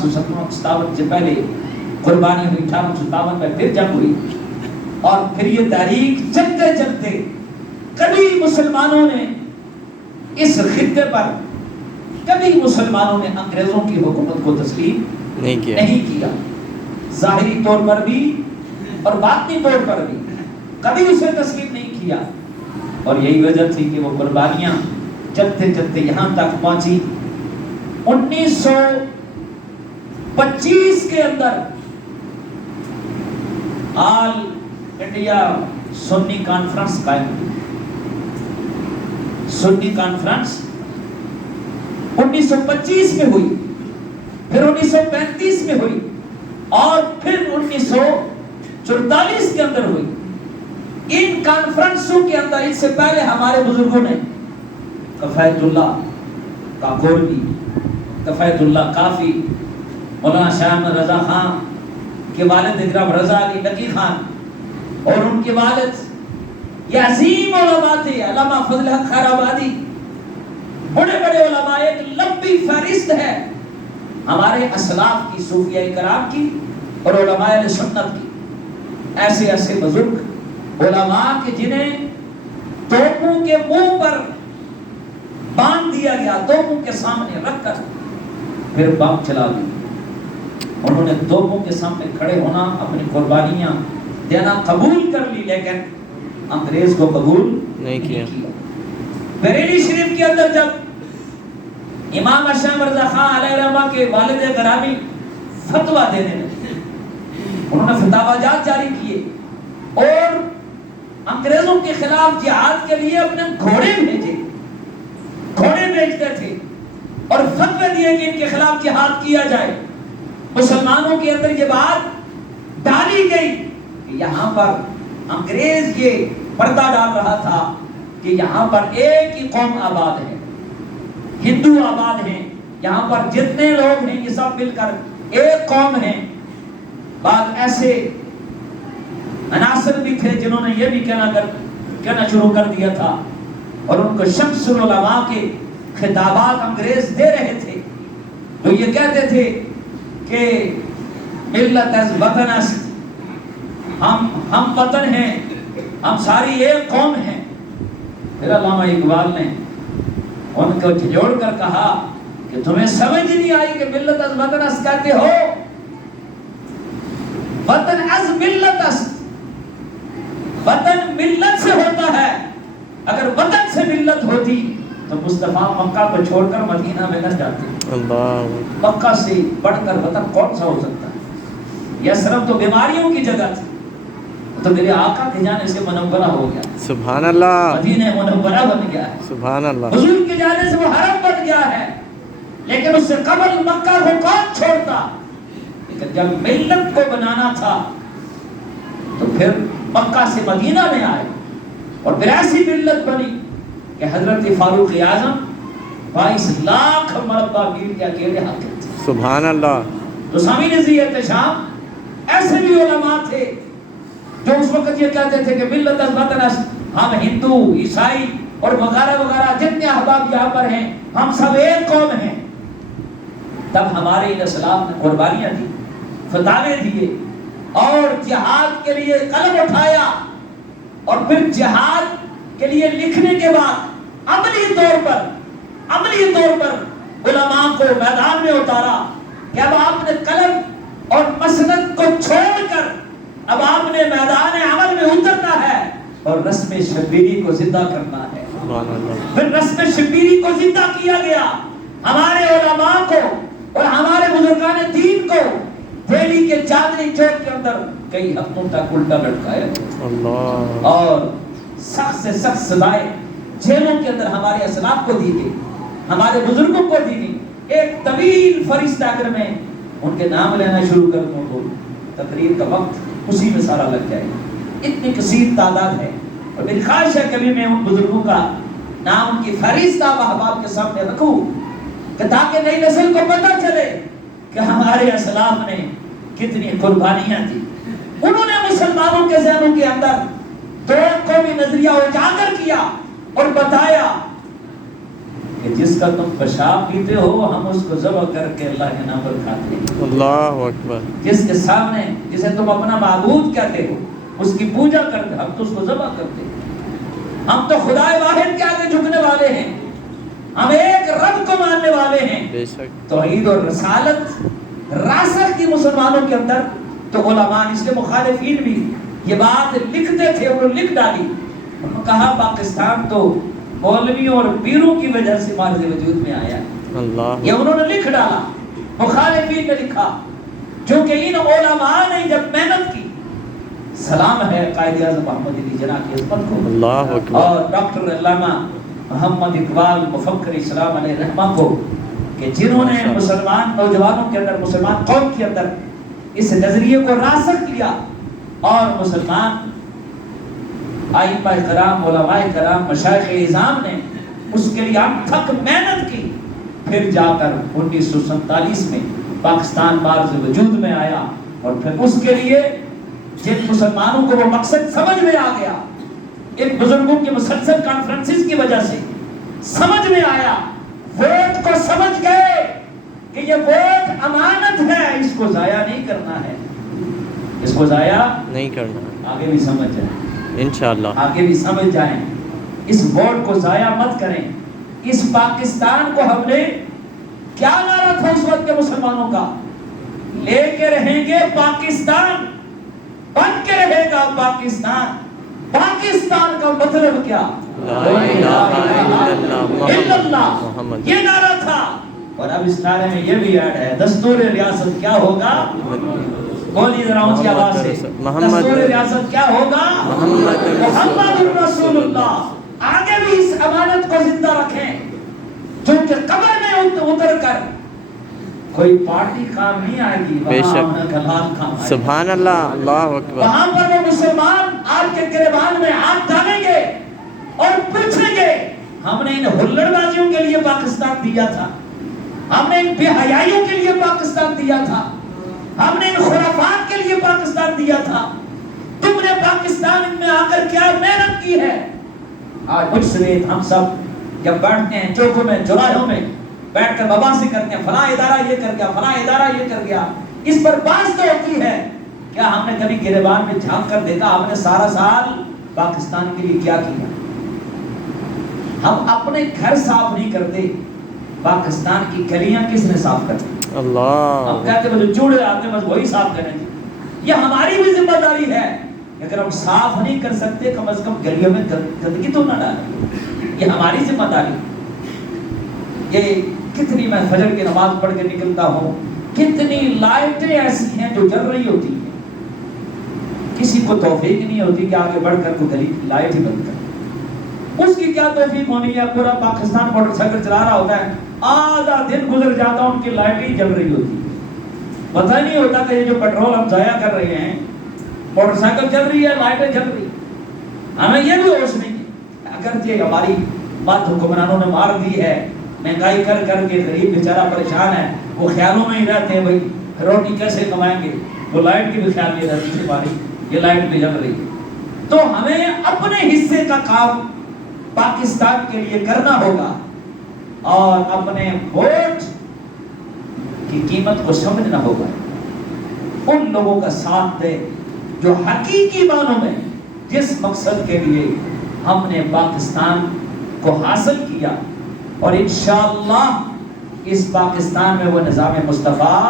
1857 سے پہلے قربانی ہوئی، 1857 میں پھر جنگ ہوئی، اور پھر یہ تاریخ چلتے چلتے کبھی مسلمانوں نے اس خطے پر، کبھی مسلمانوں نے انگریزوں کی حکومت کو تسلیم نہیں کیا، ظاہری طور پر بھی اور باطنی طور پر بھی کبھی اسے تسلیم نہیں کیا، اور یہی وجہ تھی کہ وہ قربانیاں چلتے چلتے یہاں تک پہنچی۔ 1925 کے اندر آل انڈیا سنی کانفرنس قائم ہوئی۔ سنی کانفرنس 1925 میں ہوئی، پھر 1935 میں ہوئی، اور پھر 1944 کے اندر ہوئی۔ ان کانفرنسوں کے اندر اس سے پہلے ہمارے بزرگوں نے کفایت اللہ کاکوری، کفایت اللہ کافی، مولانا شاہ احمد رضا خان کے والد اکرم رضا علی نقی خان، اور ان کے والد یہ عظیم علماء تھے، علامہ فضل حق خیر آبادی، بڑے بڑے علماء، ایک لمبی فہرست ہے ہمارے اسلاف کی، صوفیاء کرام کی اور علماء اہل سنت کی، ایسے ایسے بزرگ علماء کے جنہیں توپوں کے منہ پر باندھ دیا گیا، توپوں کے سامنے رکھ کر پھر بم چلا دی۔ انہوں نے توپوں کے سامنے کھڑے ہونا، اپنی قربانیاں دینا قبول کر لی، لیکن انگریز کو قبول نہیں کیا۔ بریلی شریف کے اندر جب امام شاہ مرزا خان علیہ رحمہ کے والد گرامی فتویٰ دینے لگے، انہوں نے فتاویٰ جات جاری کیے اور انگریزوں کے خلاف جہاد کے لیے اپنے گھوڑے بھیجے، گھوڑے بھیجتے تھے اور فتوے دیے کہ ان کے خلاف جہاد کیا جائے۔ مسلمانوں کے اندر یہ بات ڈالی گئی کہ یہاں پر انگریز یہ پردہ ڈال رہا تھا کہ یہاں پر ایک ہی قوم آباد ہے، ہندو آباد ہیں، یہاں پر جتنے لوگ ہیں یہ سب مل کر ایک قوم ہیں۔ بعض ایسے عناصر بھی تھے جنہوں نے یہ بھی کہنا شروع کر دیا تھا، اور ان کو شمس العلماء کے خطابات انگریز دے رہے تھے، تو یہ کہتے تھے کہ ملت از وطن است، ہم وطن ہیں، ہم ساری ایک قوم ہیں۔ پھر علامہ اقبال نے ان کو جھنجھوڑ کر کہا کہ تمہیں سمجھ نہیں آئی کہ ملت از وطن است کہتے ہو؟ وطن از ملت است، وطن ملت سے ہوتا ہے، اگر وطن سے ملت ہوتی تو مصطفیٰ مکہ کو چھوڑ کر مدینہ میں نہ جاتے۔ مکہ سے بڑھ کر وطن کون سا ہو سکتا ہے؟ یثرب تو بیماریوں کی جگہ تھی، تو میرے آقا کے جانے سے منورہ ہو گیا، سبحان اللہ، مدینہ منورہ بن گیا ہے، سبحان اللہ، حضور کے جانے سے وہ حرم بن گیا ہے۔ لیکن اس سے قبل مکہ کو کون چھوڑتا؟ لیکن جب ملت کو بنانا تھا تو پھر مکہ سے مدینہ میں آئے، اور پھر ایسی ملت بنی کہ حضرت فاروق اعظم 22 لاکھ مربع میل کے اکیلے حاکم تھے، سبحان اللہ۔ تو سامعین ذی احتشام، ایسے بھی علماء تھے جو اس وقت یہ کہتے تھے کہ ملت از وطن است، ہم ہندو، عیسائی اور وغیرہ وغیرہ جتنے احباب یہاں پر ہیں ہم سب ایک قوم ہیں۔ تب ہمارے ان اسلاف نے قربانیاں دی، فتاوے دیے، اور جہاد کے لیے قلم اٹھایا، اور پھر جہاد کے لیے لکھنے کے بعد عملی طور پر علماء کو میدان میں اتارا کہ اب آپ نے قلم اور مسند کو چھوڑ کر اب آپ نے میدان عمل میں اترنا ہے اور رسم شبیری کو زندہ کرنا ہے۔ پھر رسم شبیری کو زندہ کیا گیا، ہمارے علماء کو اور ہمارے بزرگان دین کو دہلی کے چاندنی چوک کے اندر کئی ہفتوں تک الٹا لٹکایا اللہ، اور سخت سے سخت سزائیں جیلوں کے اندر ہمارے اسلاف کو دی گئی، ہمارے بزرگوں کو دی گئی۔ ایک طویل فہرست اگر میں ان کے نام لینا شروع کر دوں تو تقریر کا وقت اسی میں سارا لگ جائے گا، اتنی کثیر تعداد ہے، اور میری خواہش ہے کبھی میں ان بزرگوں کا نام، ان کی فہرست آپ احباب کے سامنے رکھوں کہ تاکہ نئی نسل کو پتہ چلے کہ ہمارے اسلاف نے کتنی قربانیاں دی۔ انہوں نے مسلمانوں کے ذہنوں کے اندر دو قومی نظریہ اجاگر کیا اور بتایا کہ جس کا تم پیشاب پیتے ہو ہم اس کو ذبح کر کے اللہ کے نام پر کھاتے ہیں. اللہ اکبر. جس کے سامنے جسے تم اپنا معبود کہتے ہو اس کی پوجا کرتے ہم تو اس کو ذبح کرتے ہیں. ہم تو خدا واحد کے آگے جھکنے والے ہیں, ہم ایک رب کو ماننے والے ہیں. بے شک توحید اور رسالت راسخ کی مسلمانوں کے اندر. تو علماء اس کے مخالفین بھی یہ بات لکھتے تھے, انہوں نے لکھ ڈالی. انہوں نے کہا پاکستان تو مولویوں اور پیروں کی وجہ سے مارز وجود میں آیا. اللہ یہ انہوں نے لکھ ڈالا, مخالفین نے لکھا, چونکہ ان علماء نے جب محنت کی. سلام ہے قائد اعظم محمد علی جناح کی عظمت کو, اللہ اکبر. اور ڈاکٹر علامہ محمد اقبال مفکر اسلام علیہ رحمہ کو, کہ جنہوں نے مسلمان نوجوانوں کے اندر, مسلمان قوم کے اندر اس نظریے کو راسخ کیا, اور مسلمان ائمہ کرام, علماء کرام, مشائخ اعظام نے اس کے لیے انتھک محنت کی. پھر جا کر 1947 میں پاکستان مارز وجود میں آیا, اور پھر اس کے لیے جن مسلمانوں کو وہ مقصد سمجھ میں آ گیا, ان بزرگوں کی مسلسل کانفرنسز کی وجہ سے سمجھ میں آیا, ووٹ کو سمجھ گئے کہ یہ ووٹ امانت ہے, اس کو ضائع نہیں کرنا ہے, اس کو ضائع نہیں کرنا. آگے بھی سمجھ جائیں انشاءاللہ, آگے بھی سمجھ جائیں. اس ووٹ کو ضائع مت کریں. اس پاکستان کو ہم نے, کیا نعرہ تھا اس وقت کے مسلمانوں کا, لے کے رہیں گے پاکستان, بن کے رہے گا پاکستان. پاکستان کا مطلب کیا؟ لا الہ الا اللہ محمد, یہ نعرہ تھا. اور اب اس نعرے میں یہ بھی ایڈ ہے, دستور ریاست کیا ہوگا؟ بولیے ذرا اونچی آواز سے, دستور ریاست کیا ہوگا؟ محمد رسول اللہ. آگے بھی اس امانت کو زندہ رکھیں, چونکہ قبر میں اتر کر کوئی پارٹی کام نہیں آئے گی, بے شک, کلام کام آئے گی. سبحان اللہ, اللہ اکبر. وہاں پر وہ مسلمان آپ کے گریبان میں ہاتھ ڈالیں گے اور پوچھیں گے ہم نے ان ہلڑ بازیوں کے لیے پاکستان دیا تھا, ہم نے ان بے حیائیوں کے لیے پاکستان دیا تھا, ہم نے ان خرافات کے لیے پاکستان دیا تھا, تم نے پاکستان میں آ کر کیا محنت کی ہے. آج مجھ سے ہم سب جب بیٹھتے ہیں چوکوں میں, چوراہوں میں بیٹھ کر بباسی کرتے ہیں, فلاں ادارہ یہ کر گیا, فلاں ادارہ یہ کر گیا, اس پر بحث تو ہوتی ہے. کیا ہم نے کبھی گریبان میں جھانک کر دیکھا ہم نے سارا سال پاکستان کے لیے کیا کیا؟ ہم اپنے گھر صاف نہیں کرتے, پاکستان کی گلیاں کس نے صاف کرتی؟ اللہ. ہم کہتے ہیں جو چوڑے آتے ہیں بس وہی صاف کریں گے. یہ ہماری بھی ذمہ داری ہے. اگر ہم صاف نہیں کر سکتے کم از کم گلیوں میں گندگی تو نہ ڈالیں, یہ ہماری ذمہ داری. یہ کتنی میں فجر کی نماز پڑھ کے نکلتا ہوں, کتنی لائٹیں ایسی ہیں جو جل رہی ہوتی ہیں, کسی کو توفیق نہیں ہوتی کہ آگے بڑھ کر کوئی گلی کی لائٹ ہی بند کرے. اس کی کیا توفیق ہونی ہے؟ پورا پاکستان موٹر سائیکل چلا رہا ہوتا ہے, آدھا دن گزر جاتا ان کی لائٹ ہی جل رہی ہوتی ہے, پتہ نہیں ہوتا کہ یہ جو پیٹرول ہم ضائع کر رہے ہیں, موٹر سائیکل چل رہی ہے, لائٹیں جل رہی, ہمیں یہ بھی ہوش نہیں ہے. اگرچہ ہماری بات حکمرانوں نے مار دی ہے, مہنگائی کر کر کے غریب بیچارہ پریشان ہے, وہ خیالوں میں ہی رہتے ہیں بھائی روٹی کیسے کمائیں گے, وہ لائٹ کی بھی خیال نہیں رہتی تھی ہماری, یہ لائٹ بھی جل رہی ہے. تو ہمیں اپنے حصے کا کام پاکستان کے لیے کرنا ہوگا, اور اپنے ووٹ کی قیمت کو سمجھنا ہوگا. ان لوگوں کا ساتھ دے جو حقیقی معنوں میں جس مقصد کے لیے ہم نے پاکستان کو حاصل کیا, اور انشاءاللہ اس پاکستان میں وہ نظام مصطفیٰ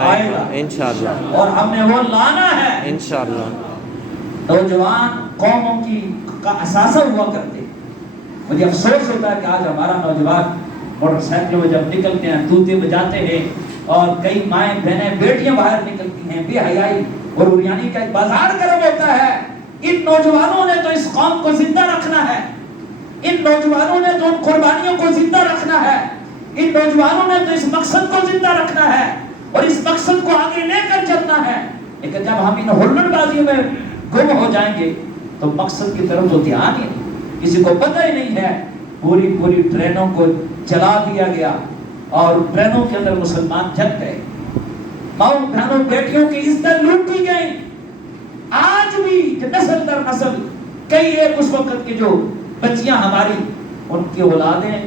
آئے گا انشاءاللہ, اور ہم نے وہ لانا ہے انشاءاللہ. نوجوان قوموں کی کا اثاثہ ہوا کرتے. مجھے افسوس ہوتا ہے کہ آج ہمارا نوجوان موٹر سائیکل میں جب نکلتے ہیں طوطے بجاتے ہیں, اور کئی مائیں بہنیں بیٹیاں باہر نکلتی ہیں, بے حیائی اور عریانی کا ایک بازار گرم ہوتا ہے. ان نوجوانوں نے تو اس قوم کو زندہ رکھنا ہے, ان نوجوانوں نے تو ان قربانیوں کو زندہ رکھنا ہے, ان نوجوانوں نے تو اس مقصد کو زندہ رکھنا ہے, اور اس مقصد کو آگے لے کر چلنا ہے. لیکن جب ہم ان ہلڑ بازیوں میں گم ہو جائیں گے تو مقصد کی طرف تو دھیان ہی نہیں, کسی کو پتہ ہی نہیں ہے. پوری ٹرینوں کو چلا دیا گیا, اور ٹرینوں کے اندر مسلمان جل گئے, ماؤں بہنوں بیٹیوں کی عزت لوٹی گئی. آج بھی نسل در نسل کئی ایک اس وقت کی جو بچیاں ہماری, ان کی اولادیں